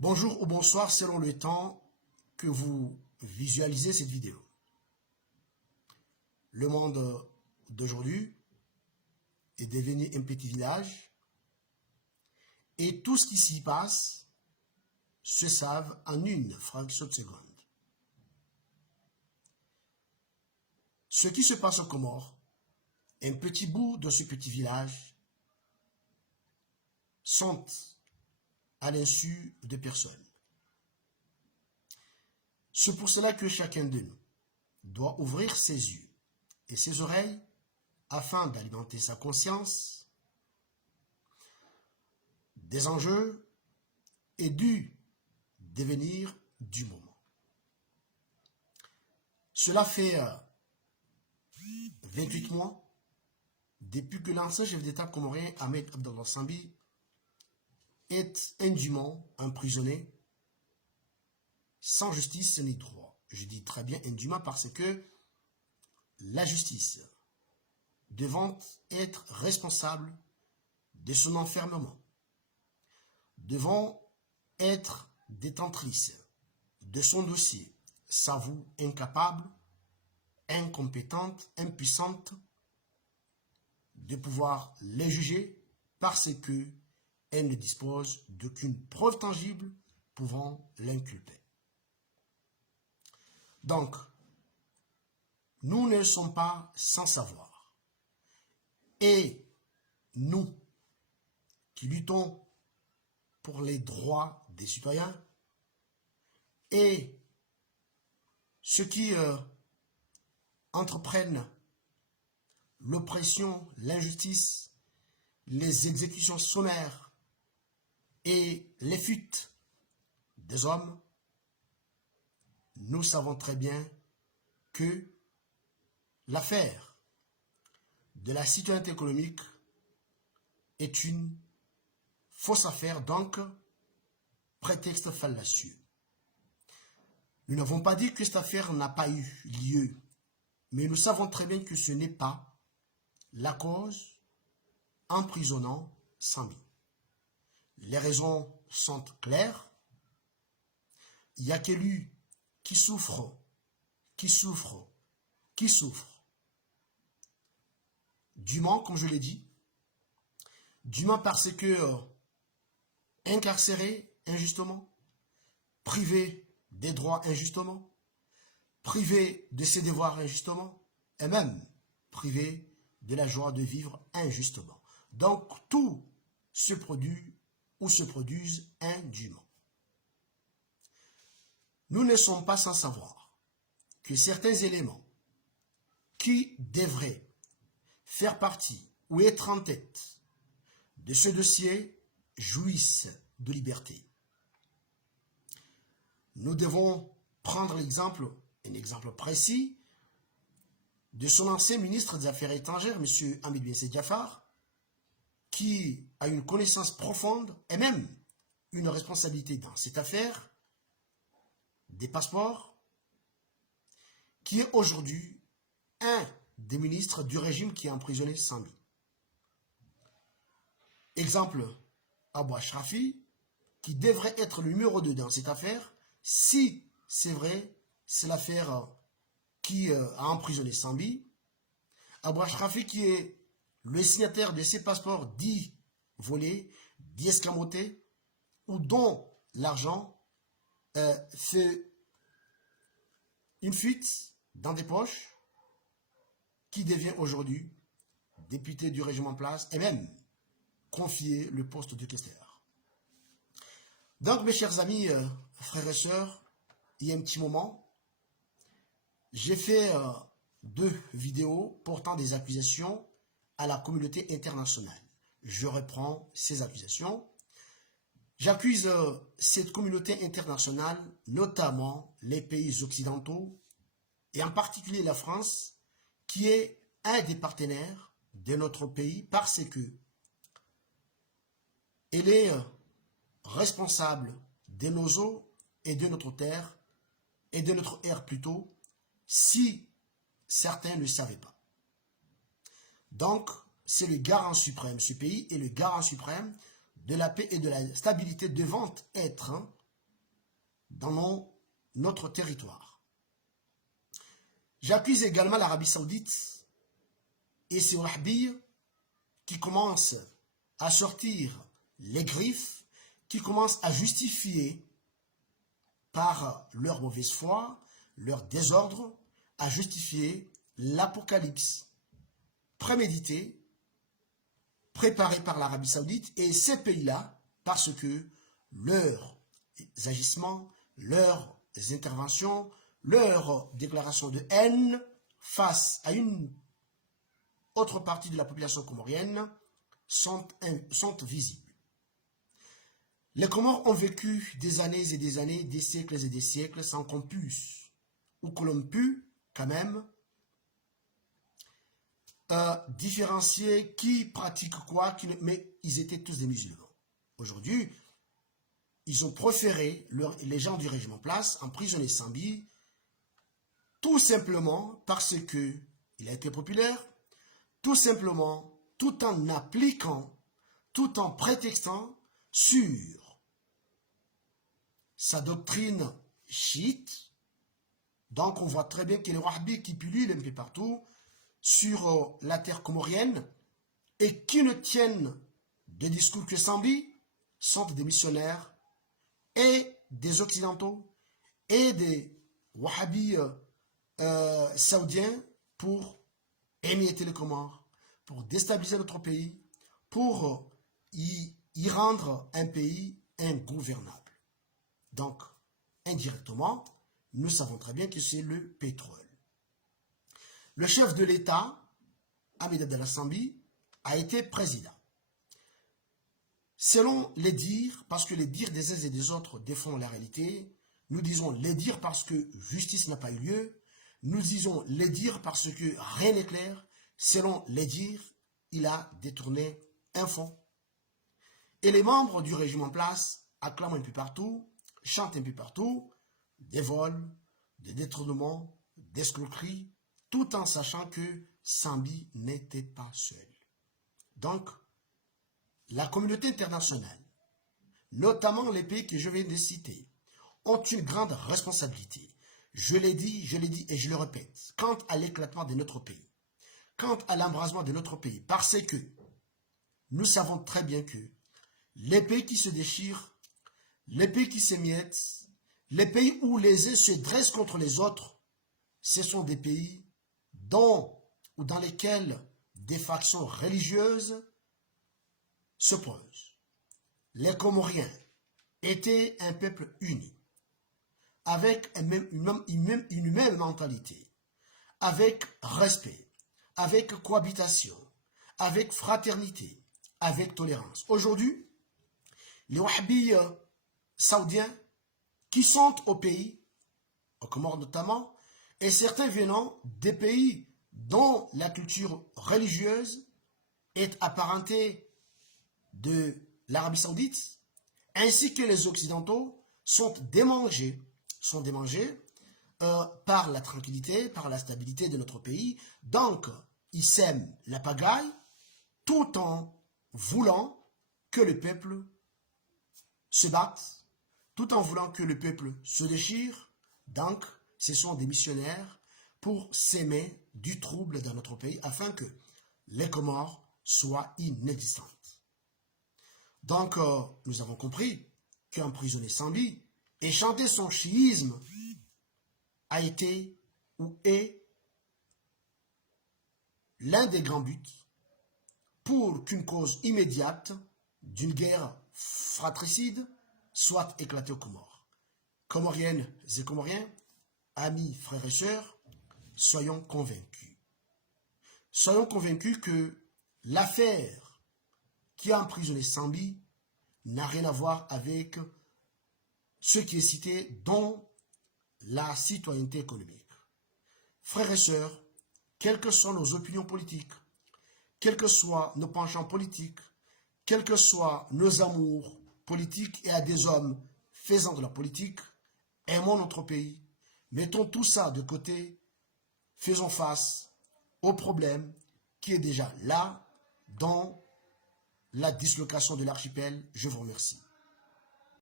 Bonjour ou bonsoir selon le temps que vous visualisez cette vidéo. Le monde d'aujourd'hui est devenu un petit village et tout ce qui s'y passe se savent en une fraction de seconde. Ce qui se passe aux Comores, un petit bout de ce petit village, sont à l'insu de personne. C'est pour cela que chacun de nous doit ouvrir ses yeux et ses oreilles afin d'alimenter sa conscience des enjeux et du devenir du moment. Cela fait 28 mois depuis que l'ancien chef d'État comorien Ahmed Abdallah Sambi est indûment emprisonné sans justice ni droit. Je dis très bien indûment parce que la justice devant être responsable de son enfermement, devant être détentrice de son dossier, s'avoue incapable, incompétente, impuissante de pouvoir les juger parce que elle ne dispose d'aucune preuve tangible pouvant l'inculper. Donc, nous ne sommes pas sans savoir. Et nous, qui luttons pour les droits des citoyens, et ceux qui entreprennent l'oppression, l'injustice, les exécutions sommaires et les fuites des hommes, nous savons très bien que l'affaire de la citoyenneté économique est une fausse affaire, donc prétexte fallacieux. Nous n'avons pas dit que cette affaire n'a pas eu lieu, mais nous savons très bien que ce n'est pas la cause emprisonnant Sambi. Les raisons sont claires. Il y a que lui qui souffre. Dûment, comme je l'ai dit. Dûment parce que incarcéré injustement, privé des droits injustement, privé de ses devoirs injustement, et même privé de la joie de vivre injustement. Donc, tout se produit ou se produisent indûment. Nous ne sommes pas sans savoir que certains éléments qui devraient faire partie ou être en tête de ce dossier jouissent de liberté. Nous devons prendre l'exemple, un exemple précis, de son ancien ministre des Affaires étrangères, M. Hamid Ben Diafar, qui a une connaissance profonde et même une responsabilité dans cette affaire des passeports, qui est aujourd'hui un des ministres du régime qui a emprisonné Sambi. Exemple, Abou Ashrafi, qui devrait être le numéro 2 dans cette affaire, si c'est vrai, c'est l'affaire qui a emprisonné Sambi. Abou Ashrafi qui est le signataire de ces passeports dits volés, dits escamotés, ou dont l'argent fait une fuite dans des poches, qui devient aujourd'hui député du régime en place et même confié le poste de questeur. Donc mes chers amis, frères et sœurs, il y a un petit moment, j'ai fait 2 vidéos portant des accusations à la communauté internationale. Je reprends ces accusations. J'accuse cette communauté internationale, notamment les pays occidentaux, et en particulier la France, qui est un des partenaires de notre pays parce que elle est responsable de nos eaux et de notre terre, et de notre air plutôt, si certains ne le savaient pas. Donc, c'est le garant suprême, ce pays est le garant suprême de la paix et de la stabilité devant être dans notre territoire. J'accuse également l'Arabie Saoudite et ses wahhabis qui commencent à sortir les griffes, qui commencent à justifier par leur mauvaise foi, leur désordre, à justifier l'apocalypse prémédité, préparé par l'Arabie Saoudite et ces pays-là, parce que leurs agissements, leurs interventions, leurs déclarations de haine face à une autre partie de la population comorienne sont visibles. Les Comores ont vécu des années et des années, des siècles et des siècles sans qu'on puisse, ou que l'on pût quand même, différencier qui pratique quoi, mais ils étaient tous des musulmans. Aujourd'hui, ils ont préféré, les gens du régiment Place, emprisonner Sambi, tout simplement parce qu'il a été populaire, tout simplement, tout en appliquant, tout en prétextant sur sa doctrine chiite. Donc on voit très bien qu'il y a les wahhabis qui pullulent un peu partout sur la terre comorienne et qui ne tiennent de discours que Sambi sont des missionnaires et des occidentaux et des wahhabis saoudiens pour émietter les Comores, pour déstabiliser notre pays, pour y rendre un pays ingouvernable. Donc, indirectement, nous savons très bien que c'est le pétrole. Le chef de l'État, Ahmed Abdallah Sambi, a été président. Selon les dires, parce que les dires des uns et des autres défendent la réalité, nous disons les dires parce que justice n'a pas eu lieu, nous disons les dires parce que rien n'est clair, selon les dires, il a détourné un fonds. Et les membres du régiment Place acclament un peu partout, chantent un peu partout, des vols, des détournements, des escroqueries, tout en sachant que Sambi n'était pas seul. Donc, la communauté internationale, notamment les pays que je viens de citer, ont une grande responsabilité. Je l'ai dit et je le répète, quant à l'éclatement de notre pays, quant à l'embrasement de notre pays, parce que nous savons très bien que les pays qui se déchirent, les pays qui s'émiettent, les pays où les uns se dressent contre les autres, ce sont des pays dans lesquels des factions religieuses se posent. Les Comoriens étaient un peuple uni, avec une même mentalité, avec respect, avec cohabitation, avec fraternité, avec tolérance. Aujourd'hui, les wahhabis saoudiens qui sont au pays, aux Comores notamment, et certains venant des pays dont la culture religieuse est apparentée de l'Arabie Saoudite, ainsi que les Occidentaux, sont démangés par la tranquillité, par la stabilité de notre pays. Donc, ils sèment la pagaille tout en voulant que le peuple se batte, tout en voulant que le peuple se déchire. Donc, ce sont des missionnaires pour s'aimer du trouble dans notre pays afin que les Comores soient inexistantes. Donc, nous avons compris qu'emprisonner Sambi et chanter son chiisme a été ou est l'un des grands buts pour qu'une cause immédiate d'une guerre fratricide soit éclatée aux Comores. Comoriennes et Comoriens, amis, frères et sœurs, soyons convaincus. Soyons convaincus que l'affaire qui a emprisonné Sambi n'a rien à voir avec ce qui est cité dans la citoyenneté économique. Frères et sœurs, quelles que soient nos opinions politiques, quels que soient nos penchants politiques, quels que soient nos amours politiques et à des hommes faisant de la politique, aimons notre pays, mettons tout ça de côté, faisons face au problème qui est déjà là dans la dislocation de l'archipel. Je vous remercie.